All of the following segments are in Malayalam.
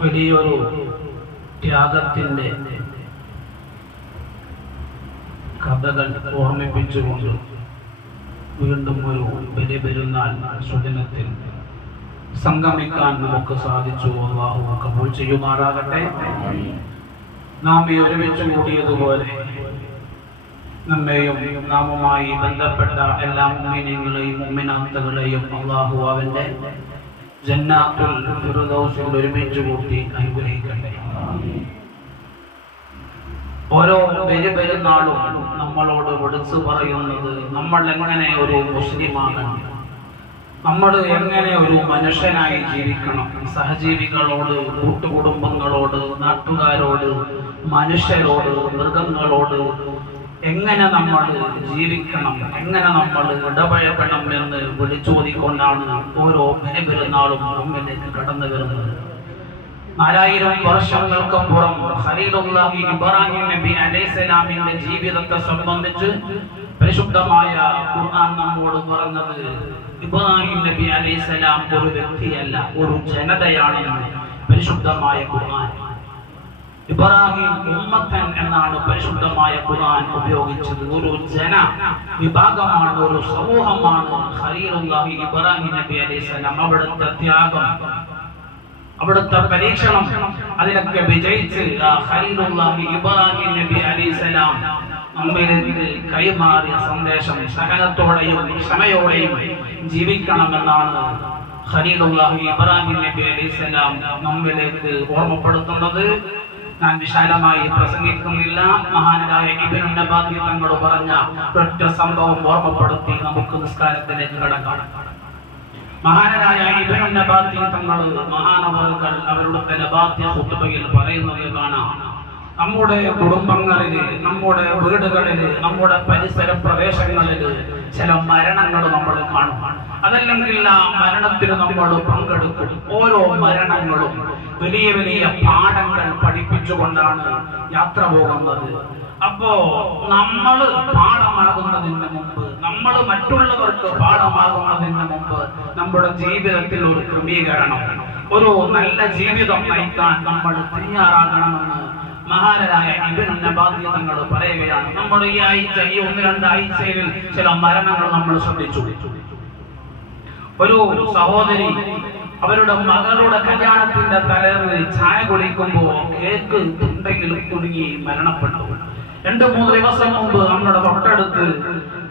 വലിയൊരു ത്യാഗത്തിന്റെ കഥകൾ ഓർമ്മിപ്പിച്ചുകൊണ്ട് വീണ്ടും ഒരു വലിയ പെരുന്നാൾ സുദിനത്തിൽ സംഗമിക്കാൻ നമുക്ക് സാധിച്ചു. അള്ളാഹു കബൂൾ ചെയ്യുമാറാകട്ടെ. നാം ഈ ഒരുമിച്ച് കൂടിയതുപോലെ നമ്മെയും നാമുമായി ബന്ധപ്പെട്ട എല്ലാ മുമ്മിനങ്ങളെയും മുമ്മിനാത്തകളെയും അള്ളാഹു അവന്റെ ജന്നാത്തുൽ ഫിർദൗസിൽ ഒരുമിച്ച് കൂട്ടി അനുഗ്രഹിക്കട്ടെ. ഓരോ പെരു പെരുന്നാളും നമ്മളോട് വിളിച്ചു പറയുന്നത് നമ്മൾ എങ്ങനെ ഒരു മുസ്ലിമാകണം? നമ്മൾ എങ്ങനെ ഒരു മനുഷ്യനായി ജീവിക്കണം? സഹജീവികളോട് കൂട്ടുകുടുംബങ്ങളോട് നാട്ടുകാരോട് മനുഷ്യരോട് മൃഗങ്ങളോട് എങ്ങനെ നമ്മൾ ജീവിക്കണം? എങ്ങനെ നമ്മൾ ഇടപഴകണം എന്ന് വിളിച്ചോതിക്കൊണ്ടാണ് ഓരോ ബലിപെരുന്നാളും മുമ്പിലേക്ക് കടന്നു വരുന്നത്. നാലായിരം വർഷങ്ങൾക്കപ്പുറം ഖലീലുള്ളാഹി ഇബ്രാഹിം നബി അലൈഹിസ്സലാമിന്റെ ജീവിതത്തെ സംബന്ധിച്ച് പരിശുദ്ധമായ ഖുർആൻ നമ്മോട് പറഞ്ഞത് ഇബ്രാഹിം നബി അലൈഹിസ്സലാം ഒരു വ്യക്തിയല്ല ഒരു ജനതയാണെന്ന് പരിശുദ്ധമായ ഖുർആൻ. ഇബ്രാഹിം ഉമ്മത്തൻ എന്നാണ് പരിശുദ്ധമായ ഖുർആൻ ഉപയോഗിച്ചത്. ഒരു ജന വിഭാഗമാണ് ഒരു സമൂഹമാണ്. ഖലീലുള്ളാഹി ഇബ്രാഹിം നബി അലൈഹിസ്സലാം അവിടുത്തെ ത്യാഗം അവിടുത്തെ പരീക്ഷണം അതിനൊക്കെ വിജയിച്ച് ഹരീറുല്ലാഹി ഇബ്രാഹിം നബി അലൈഹിസ്സലാം നമ്മിലേക്ക് കൈമാറിയ സന്ദേശം സഹനത്തോടെയും ക്ഷമയോടെയും ജീവിക്കണമെന്നാണ് ഖലീലുള്ളാഹി ഇബ്രാഹിം നബി അലൈഹിസ്സലാം നമ്മിലേക്ക് ഓർമ്മപ്പെടുത്തുന്നത്. ഞാൻ വിശാലമായി പ്രസംഗിക്കുന്നില്ല. മഹാനായ ഇബിനുണ്ട തങ്ങൾ പറഞ്ഞ ഒറ്റ സംഭവം ഓർമ്മപ്പെടുത്തി നമുക്ക് നിസ്കാരത്തിലേക്ക് കടക്കാം. മഹാനായ ഇബിനുണ്ട നബാത്തി തങ്ങൾ മഹാനവറുകൾ അവരുടെ നബാത്തി കുത്തുബയിൽ പറയുന്നത് കാണാം. നമ്മുടെ കുടുംബങ്ങളിൽ നമ്മുടെ വീടുകളിൽ നമ്മുടെ പരിസര പ്രദേശങ്ങളിൽ ചില മരണങ്ങൾ നമ്മൾ കാണും. അതല്ലെങ്കിൽ ആ മരണത്തിന് നമ്മൾ പങ്കെടുക്കും. ഓരോ മരണങ്ങളും വലിയ വലിയ പാഠങ്ങൾ പഠിപ്പിച്ചുകൊണ്ടാണ് യാത്ര പോകുന്നത്. അപ്പോ നമ്മൾ പാഠമാകുന്നതിന് മുമ്പ് നമ്മൾ മറ്റുള്ളവർക്ക് പാഠമാകുന്നതിന് മുമ്പ് നമ്മുടെ ജീവിതത്തിൽ ഒരു ക്രമീകരണം ഒരു നല്ല ജീവിതം നയിക്കാൻ നമ്മൾ തയ്യാറാകണമെന്ന് മഹാനരായ ഇബിൻ തങ്ങൾ പറയുകയാണ്. നമ്മൾ ഈ ആഴ്ച ഈ ഒന്ന് രണ്ടാഴ്ചയിൽ ചില മരണങ്ങൾ നമ്മൾ ശ്രദ്ധിച്ചു. ഒരു സഹോദരി അവരുടെ മകളുടെ കല്യാണത്തിന്റെ തലേന്ന് ചായ കുടിക്കുമ്പോ കേക്ക് തൊണ്ടയിൽ കുടുങ്ങി മരണപ്പെട്ടു. രണ്ടു മൂന്ന് ദിവസം മുമ്പ് നമ്മുടെ തൊട്ടടുത്ത്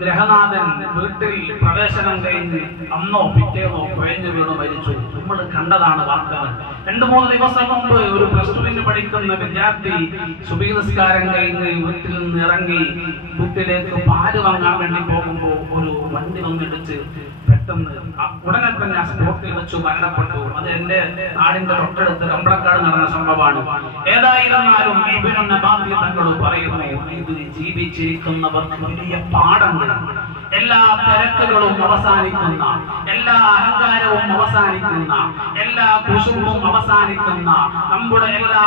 ഗ്രഹനാഥൻ വീട്ടിൽ പ്രവേശനം കഴിഞ്ഞ് അന്നോ പിറ്റേന്നോ കുഴഞ്ഞു വീണ് മരിച്ചു. നമ്മൾ കണ്ടതാണ് വാർത്തകൾ രണ്ടു മൂന്ന് ദിവസം മുമ്പ് ഒരു പ്ലസ് ടുവിന് പഠിക്കുന്ന വിദ്യാർത്ഥി സുബീനസ്കാരം കഴിഞ്ഞ് വീട്ടിൽ നിന്ന് ഇറങ്ങി വീട്ടിലേക്ക് പാൽ വാങ്ങാൻ വേണ്ടി പോകുമ്പോൾ ഒരു വണ്ടി വന്നിടിച്ച് പെട്ടെന്ന് ആ ഉടനെ തന്നെ ആ സ്പോട്ടിൽ വെച്ച് മരണപ്പെട്ടു. അത് എന്റെ നാടിന്റെ തൊട്ടടുത്ത് കമ്പളക്കാട് നടന്ന സംഭവമാണ്. ഏതായിരുന്നാലും നബാത്തി പറയുന്നു. വലിയ പാഠങ്ങൾ. എല്ലാ തിരക്കുകളും അവസാനിക്കുന്ന എല്ലാ അഹങ്കാരവും അവസാനിക്കുന്ന എല്ലാ കുശുമ്പും അവസാനിക്കുന്ന നമ്മുടെ എല്ലാ